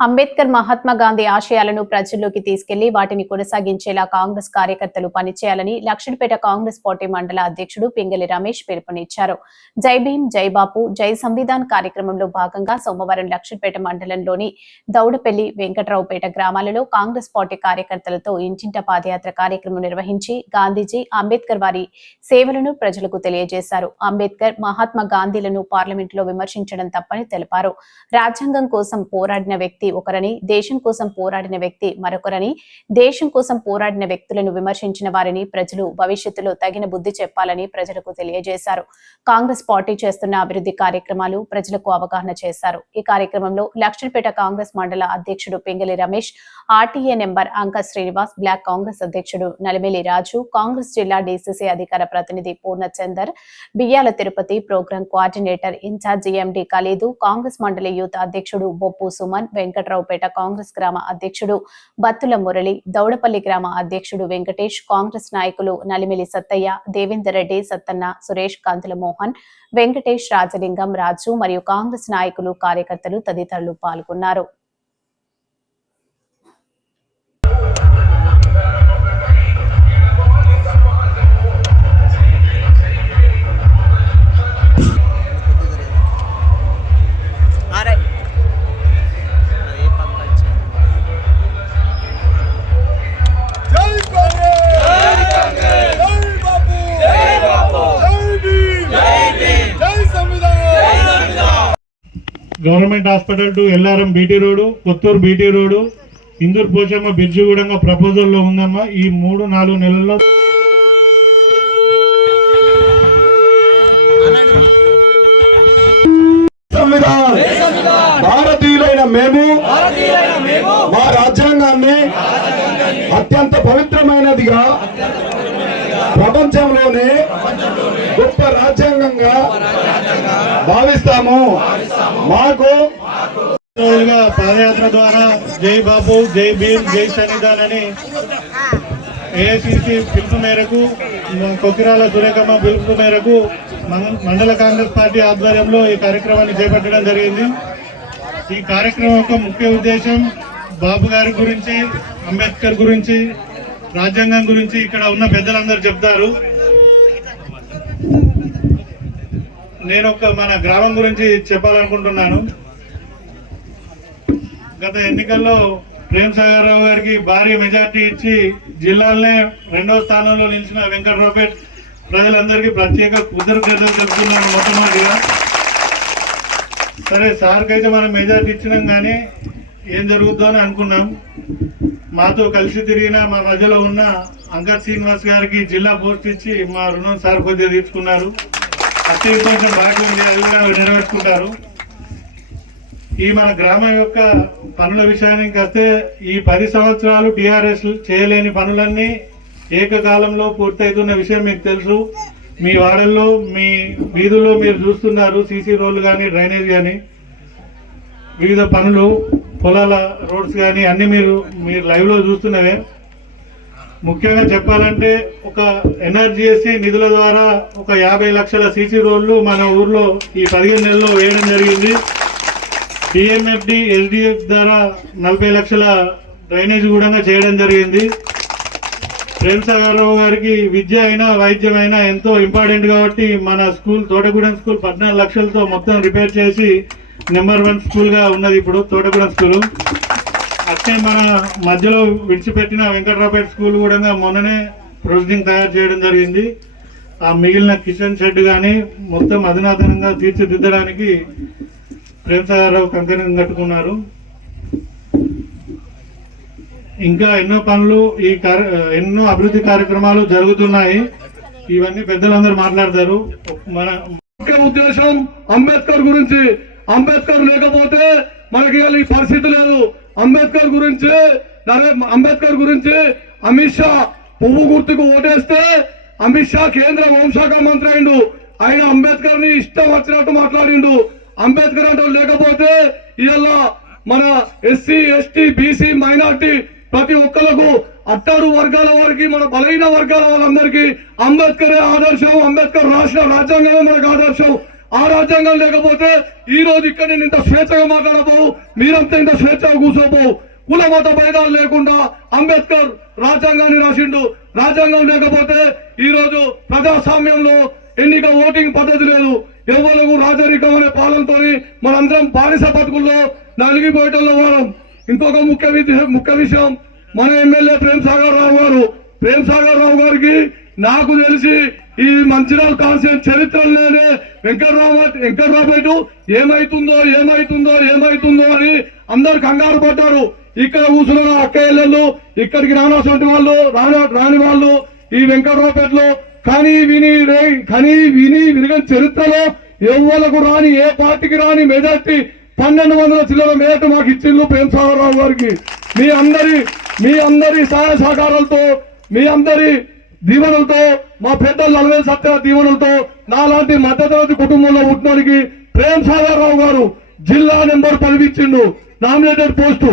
అంబేద్కర్ మహాత్మా గాంధీ ఆశయాలను ప్రజల్లోకి తీసుకెళ్ళి వాటిని కొనసాగించేలా కాంగ్రెస్ కార్యకర్తలు పనిచేయాలని లక్షణపేట కాంగ్రెస్ పార్టీ మండల అధ్యక్షుడు పింగలి రమేష్ పిలుపునిచ్చారు. జై భీం జై బాపు జై సంవిధాన్ కార్యక్రమంలో భాగంగా సోమవారం లక్షణపేట మండలంలోని దౌడపల్లి వెంకట్రావుపేట గ్రామాలలో కాంగ్రెస్ పార్టీ కార్యకర్తలతో ఇంటింట పాదయాత్ర కార్యక్రమం నిర్వహించి గాంధీజీ అంబేద్కర్ వారి సేవలను ప్రజలకు తెలియజేశారు. అంబేద్కర్ మహాత్మా గాంధీలను పార్లమెంటులో విమర్శించడం తప్పని తెలిపారు. రాజ్యాంగం కోసం పోరాడిన వ్యక్తి ఒకరని దేశం కోసం పోరాడిన వ్యక్తి మరొకరని దేశం కోసం పోరాడిన వ్యక్తులను విమర్శించిన వారిని ప్రజలు భవిష్యత్తులో తగిన బుద్ధి చెప్పాలని ప్రజలకు తెలియజేశారు. కాంగ్రెస్ పార్టీ చేస్తున్న అభివృద్ధి కార్యక్రమాలు ప్రజలకు అవగాహన చేశారు. ఈ కార్యక్రమంలో లక్షణపేట కాంగ్రెస్ మండల అధ్యక్షుడు పింగళి రమేష్ ఆర్టీఏ నెంబర్ అంక శ్రీనివాస్ బ్లాక్ కాంగ్రెస్ అధ్యక్షుడు నలిమేలి రాజు కాంగ్రెస్ జిల్లా డీసీసీ అధికార ప్రతినిధి Purnachandar Biyyala Tirupati programme coordinator incharge MD Khalid Congress మండలి యూత్ అధ్యక్షుడు బొప్పు సుమన్ వెంకట్రావుపేట కాంగ్రెస్ గ్రామ అధ్యక్షుడు బత్తుల మురళి దౌడపల్లి గ్రామ అధ్యక్షుడు వెంకటేష్ కాంగ్రెస్ నాయకులు నలిమిలి సత్తయ్య దేవేందర్ రెడ్డి సత్తన్న సురేష్ కాంతుల మోహన్ వెంకటేష్ రాజలింగం రాజు మరియు కాంగ్రెస్ నాయకులు కార్యకర్తలు తదితరులు పాల్గొన్నారు. Government hospital to LRM BT road Kothur BT road Indur Pochamma bridge కూడా ప్రపోజల్లో ఉందమ్మా. ఈ మూడు నాలుగు నెలల్లో భారతీయులైన మేము మా రాజ్యాంగాన్ని అత్యంత పవిత్రమైనదిగా ప్రపంచంలోనే భావిస్తాము. మాకు పాదయాత్ర ద్వారా జై బాబు జై భీమ్ జై సన్నిధాన్ అని ఏఐసిసి పిలుపు మేరకు కొకిరాల సురేఖమ్మ పిలుపు మేరకు మండల కాంగ్రెస్ పార్టీ ఆధ్వర్యంలో ఈ కార్యక్రమాన్ని చేపట్టడం జరిగింది. ఈ కార్యక్రమం యొక్క ముఖ్య ఉద్దేశం బాబు గారి గురించి అంబేద్కర్ గురించి రాజ్యాంగం గురించి ఇక్కడ ఉన్న పెద్దలందరూ చెప్తారు. నేను ఒక మన గ్రామం గురించి చెప్పాలనుకుంటున్నాను. గత ఎన్నికల్లో ప్రేమ్ సాగర్ రావు గారికి భారీ మెజార్టీ ఇచ్చి జిల్లాలోనే రెండవ స్థానంలో నిలిచిన వెంకట్రావుపేట్ ప్రజలందరికీ ప్రత్యేక కృతజ్ఞతలు తెలుపుతున్నాను మొట్టమొదటిగా. సరే సార్కి అయితే మనం మెజార్టీ ఇచ్చినాం కానీ ఏం జరుగుతుందో అని అనుకున్నాం. మాతో కలిసి తిరిగిన మా మధ్యలో ఉన్న అంకర్ శ్రీనివాస్ గారికి జిల్లా పోస్ట్ ఇచ్చి మా రుణం సార్ కొద్దిగా తీర్చుకున్నారు. అత్యంత కొంచెం బాగా నెరవేర్చుకుంటారు. ఈ మన గ్రామం యొక్క పనుల విషయానికి వస్తే ఈ పది సంవత్సరాలు టీఆర్ఎస్ చేయలేని పనులన్నీ ఏకకాలంలో పూర్తవుతున్న విషయం మీకు తెలుసు. మీ వాడల్లో మీ వీధుల్లో మీరు చూస్తున్నారు సీసీ రోడ్లు కానీ డ్రైనేజ్ కానీ వివిధ పనులు పొలాల రోడ్స్ కానీ అన్నీ మీరు మీరు లైవ్లో చూస్తున్నవే. ముఖ్యంగా చెప్పాలంటే ఒక ఎన్ఆర్జిఎస్సి నిధుల ద్వారా ఒక యాభై లక్షల సీసీ రోడ్లు మన ఊర్లో ఈ పదిహేను నెలల్లో వేయడం జరిగింది. డిఎంఎఫ్డి ఎస్డిఎఫ్ ద్వారా నలభై లక్షల డ్రైనేజ్ కూడా చేయడం జరిగింది. ప్రేమ్ గారికి విద్య అయినా వైద్యం అయినా ఎంతో ఇంపార్టెంట్ కాబట్టి మన స్కూల్ తోటగూడెం స్కూల్ పద్నాలుగు లక్షలతో మొత్తం రిపేర్ చేసి నెంబర్ వన్ స్కూల్గా ఉన్నది ఇప్పుడు తోటగూడెం స్కూల్. అట్లే మన మధ్యలో విడిచిపెట్టిన వెంకట్రావుపేట స్కూల్ కూడా మొన్ననే ప్రొసీడింగ్ తయారు చేయడం జరిగింది. ఆ మిగిలిన కిచెన్ షెడ్ కానీ మొత్తం అధునాతనంగా తీర్చిదిద్దడానికి ప్రేమసాగరరావు కంకణం కట్టుకున్నారు. ఇంకా ఎన్నో పనులు ఈ కార్య ఎన్నో అభివృద్ధి కార్యక్రమాలు జరుగుతున్నాయి. ఇవన్నీ పెద్దలందరూ మాట్లాడతారు. మన ముఖ్య ఉద్దేశం అంబేద్కర్ గురించి అంబేద్కర్ లేకపోతే మనకి ఈ పరిస్థితి లేదు. అంబేద్కర్ గురించి అంబేద్కర్ గురించి అమిత్ షా పువ్వు గుర్తుకు ఓటేస్తే అమిత్ షా కేంద్ర హోంశాఖ మంత్రి అయిండు. ఆయన అంబేద్కర్ని ఇష్టం వచ్చినట్టు మాట్లాడిండు. అంబేద్కర్ అంటే లేకపోతే ఇలా మన ఎస్సీ ఎస్టీ బీసీ మైనార్టీ ప్రతి ఒక్కరికి అట్టాడు వర్గాల వారికి మన బలహీన వర్గాల వాళ్ళందరికీ అంబేద్కరే ఆదర్శం అంబేద్కర్ రాష్ట్ర రాజ్యాంగమే మనకు ఆదర్శం. ఆ రాజ్యాంగం లేకపోతే ఈ రోజు ఇక్కడ నేను ఇంత స్వేచ్ఛగా మాట్లాడబోవు మీరంతా ఇంత స్వేచ్ఛగా కూర్చోబోవు. కుల మత భేదాలు లేకుండా అంబేద్కర్ రాజ్యాంగాన్ని రాసిండు. రాజ్యాంగం లేకపోతే ఈ రోజు ప్రజాస్వామ్యంలో ఎన్నిక ఓటింగ్ పద్ధతి లేదు. ఎవరు రాజరికం అనే పాలనతో మనందరం బానిస బతుకుల్లో నలిగిపోయేటోళ్ళ వారం. ఇంకొక ముఖ్య విషయం ముఖ్య విషయం మన ఎమ్మెల్యే ప్రేమ్ సాగర్ రావు గారు. ప్రేమ్ సాగర్ రావు గారికి నాకు తెలిసి ఈ మంచిర్యాల కాన్సెన్ చరిత్రలోనే వెంకటరామ వెంకటరామపేట ఏమైతుందో ఏమైతుందో ఏమైతుందో అని అందరు కంగారు పడ్డారు. ఇక్కడ కూర్చున్న అక్కయ్యలు ఇక్కడికి రానటువంటి వాళ్ళు రాని రాని వాళ్ళు ఈ వెంకటరావుపేటలో కానీ విని రే- కానీ విని విరిగిన చరిత్రలో ఎవ్వలకు రాని ఏ పార్టీకి రాని మెజార్టీ పన్నెండు వందల చిల్లర మేట మాకు ఇచ్చిండ్రు ప్రేమ్ సాగర్ గారికి. మీ అందరి మీ అందరి సహాయ సహకారాలతో మీ అందరి దీవెనలతో మా పెద్దలు నలభై సత్య దీవెనలతో నాలాంటి మధ్యతరగతి కుటుంబంలో పుట్టినోడికి ప్రేమ్ సాగర్రావు గారు జిల్లా నెంబర్ పదవిచ్చిండు నామినేటెడ్ పోస్టు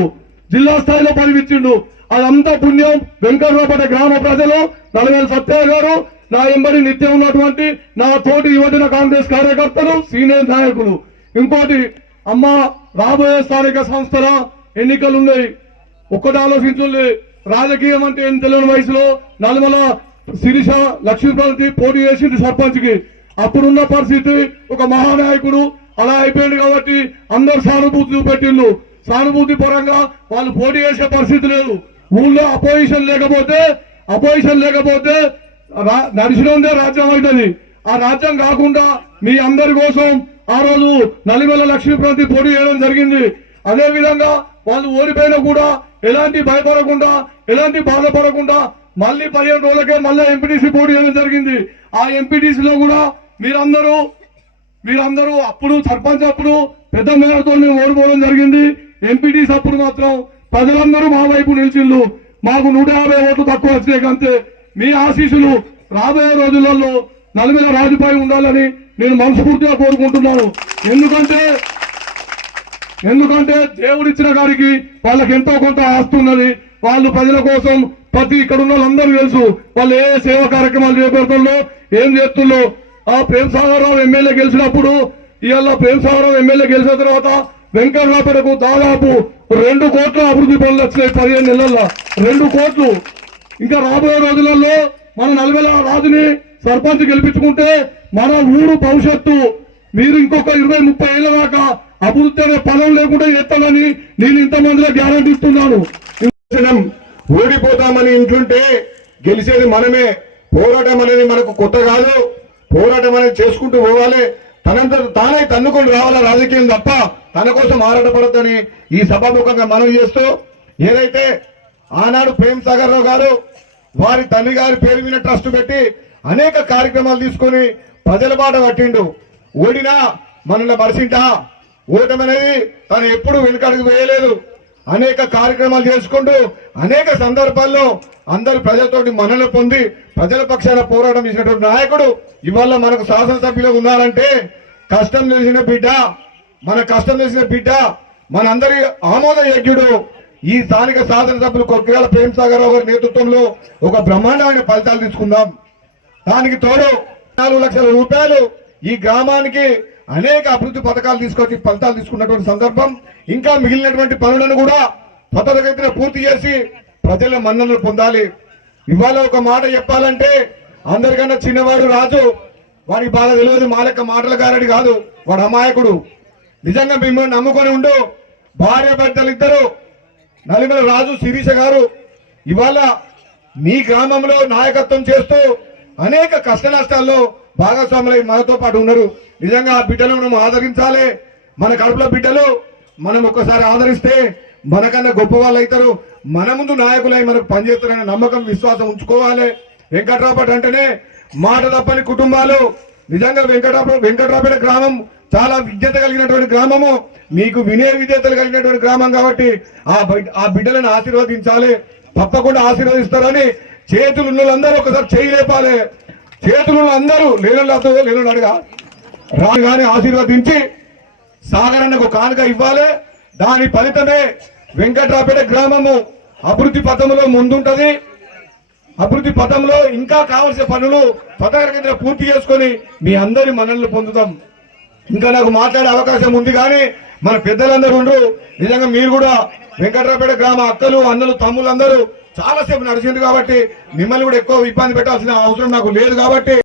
జిల్లా స్థాయిలో పదవిచ్చిండు. అదంతా పుణ్యం. వెంకటరాపేట గ్రామ ప్రజలు నలభై సత్య గారు నా ఎంబడి నిత్యం ఉన్నటువంటి నా తోటి యువజన కాంగ్రెస్ కార్యకర్తలు సీనియర్ నాయకులు. ఇంకోటి అమ్మ రాబోయే స్థానిక సంస్థల ఎన్నికలు ఉన్నాయి ఒక్కటి ఆలోచించుంది రాజకీయం అంటే ఏం తెలియని వయసులో నలుమల శిరీష లక్ష్మీపతి పోటీ చేసింది సర్పంచ్కి అప్పుడున్న పరిస్థితి ఒక మహానాయకుడు అలా అయిపోయింది కాబట్టి అందరు సానుభూతి చూపెట్టిండు సానుభూతి పరంగా వాళ్ళు పోటీ చేసే పరిస్థితి లేదు. ఊళ్ళో అపోజిషన్ లేకపోతే అపోజిషన్ లేకపోతే రా- రాజ్యం అవుతుంది ఆ రాజ్యం కాకుండా మీ అందరి కోసం ఆ రోజు నలిమల లక్ష్మీప్రతి పోటీ చేయడం జరిగింది. అదే విధంగా వాళ్ళు ఓడిపోయినా కూడా ఎలాంటి భయపడకుండా ఎలాంటి బాధపడకుండా మళ్ళీ పదిహేను రోజులకే మళ్ళీ ఎంపీటీసీ పోటీ చేయడం జరిగింది. ఆ ఎంపీటీసీలో కూడా మీరందరూ మీరందరూ అప్పుడు సర్పంచ్ అప్పుడు పెద్ద మేరతో మేము ఓడిపోవడం జరిగింది. ఎంపీటీసీ అప్పుడు మాత్రం ప్రజలందరూ మా వైపు నిలిచిండ్రు. మాకు నూట యాభై ఓట్లు తక్కువ వచ్చినాయి కంతే మీ ఆశీస్సులు రాబోయే రోజులలో నలుగుల రాజుపై ఉండాలని నేను మనస్ఫూర్తిగా కోరుకుంటున్నాను. ఎందుకంటే ఎందుకంటే దేవుడిచ్చిన గారికి వాళ్ళకి ఎంతో కొంత ఆస్తున్నది వాళ్ళు ప్రజల కోసం ప్రతి ఇక్కడ ఉన్న వాళ్ళందరూ తెలుసు. వాళ్ళు ఏ సేవా కార్యక్రమాలు చేపడుతుందో ఏం చేస్తుందో ఆ ప్రేమ్ సాగరరావు ఎమ్మెల్యే గెలిచినప్పుడు ఇవాళ ప్రేమ్ సాగరరావు ఎమ్మెల్యే గెలిచిన తర్వాత వెంకటరాపేటకు దాదాపు రెండు కోట్ల అభివృద్ధి పనులు వచ్చినాయి పదిహేను నెలల్లో. రెండు కోట్లు. ఇంకా రాబోయే రోజులలో మన నలభై రాజుని సర్పంచ్ గెలిపించుకుంటే మన ఊరు భవిష్యత్తు మీరు ఇంకొక ఇరవై ముప్పై ఏళ్ళ దాకా అభివృద్ధి అనే పదం లేకుండా చేస్తానని నేను ఇంతమందిలో గ్యారంటీ ఇస్తున్నాను. ఓడిపోతామని ఇంటుంటే గెలిచేది మనమే. పోరాటం అనేది మనకు కొత్త కాదు. పోరాటం అనేది చేసుకుంటూ పోవాలి. తనంత తానే తన్నుకొని రావాలా రాజకీయం తప్ప తన కోసం ఆరాటపడద్దని ఈ సభాముఖంగా మనవి చేస్తూ ఏదైతే ఆనాడు ప్రేమ్ సాగర్ రావు గారు వారి తల్లి గారి పేరు మీద ట్రస్ట్ పెట్టి అనేక కార్యక్రమాలు తీసుకొని ప్రజల బాట పట్టిండు. ఓడినా మనల్ని మరిసింటా? ఓటమనేది తను ఎప్పుడు వెనుకడుగు వేయలేదు. అనేక కార్యక్రమాలు చేసుకుంటూ అనేక సందర్భాల్లో అందరు ప్రజలతోటి మనలు పొంది ప్రజల పక్షాన పోరాటం చేసినటువంటి నాయకుడు ఇవాళ మనకు శాసనసభ్యులు ఉన్నారంటే కష్టం తెలిసిన బిడ్డ మన కష్టం తెలిసిన బిడ్డ మనందరి ఆమోద యజ్ఞుడు ఈ స్థానిక శాసనసభ్యులు కొద్దిగాల ప్రేమ్ సాగర్ రావు గారి నేతృత్వంలో ఒక బ్రహ్మాండమైన ఫలితాలు తీసుకుందాం. దానికి తోడు నాలుగు లక్షల రూపాయలు ఈ గ్రామానికి అనేక అభివృద్ధి పథకాలు తీసుకొచ్చి ఫలితాలు తీసుకున్నటువంటి సందర్భం ఇంకా మిగిలినటువంటి పనులను కూడా త్వరితగతిన పూర్తి చేసి ప్రజల మన్ననలు పొందాలి. ఇవాళ ఒక మాట చెప్పాలంటే అందరికన్నా చిన్నవాడు రాజు వాడికి బాగా తెలియదు మా లెక్క మాటల గారడి కాదు వాడు అమాయకుడు. నిజంగా మిమ్మల్ని నమ్ముకొని ఉండు భార్య భర్తలు ఇద్దరు నలుగురు రాజు శిరీష గారు ఇవాళ మీ గ్రామంలో నాయకత్వం చేస్తూ అనేక కష్ట నష్టాల్లో భాగస్వాములై మనతో పాటు ఉన్నారు. నిజంగా ఆ బిడ్డలు మనం ఆదరించాలి. మన కడుపులో బిడ్డలు మనం ఒక్కసారి ఆదరిస్తే మనకన్నా గొప్ప వాళ్ళు అవుతారు మన ముందు నాయకులై మనకు పనిచేస్తారనే నమ్మకం విశ్వాసం ఉంచుకోవాలి. వెంకట్రాపట్ అంటేనే మాట తప్పని కుటుంబాలు. నిజంగా వెంకటరాప వెంకట్రాపేట గ్రామం చాలా విద్యత కలిగినటువంటి గ్రామము. మీకు వినయ విద్యతలు కలిగినటువంటి గ్రామం కాబట్టి ఆ ఆ బిడ్డలను ఆశీర్వదించాలి. తప్పకుండా ఆశీర్వదిస్తారని చేతులు ఉన్న వాళ్ళందరూ ఒకసారి చేయి లేపాలి. చేతులు ఉన్న అందరూ లేనులతో లేను అడగా రాను కానీ ఆశీర్వదించి సాగరన్నకు కానుక ఇవ్వాలి. దాని ఫలితమే వెంకట్రాపేట గ్రామము అభివృద్ధి పథంలో ముందుంటది. అభివృద్ధి పథంలో ఇంకా కావలసిన పనులు త్వరగా పూర్తి చేసుకొని మీ అందరి మనల్ని పొందుతాం. ఇంకా నాకు మాట్లాడే అవకాశం ఉంది కానీ మన పెద్దలందరూ ఉండరు. నిజంగా మీరు కూడా వెంకట్రాపేట గ్రామ అక్కలు అన్నలు తమ్ములందరూ చాలాసేపు నడిచింది కాబట్టి మిమ్మల్ని కూడా ఎక్కువ ఇబ్బంది పెట్టాల్సిన అవసరం నాకు లేదు కాబట్టి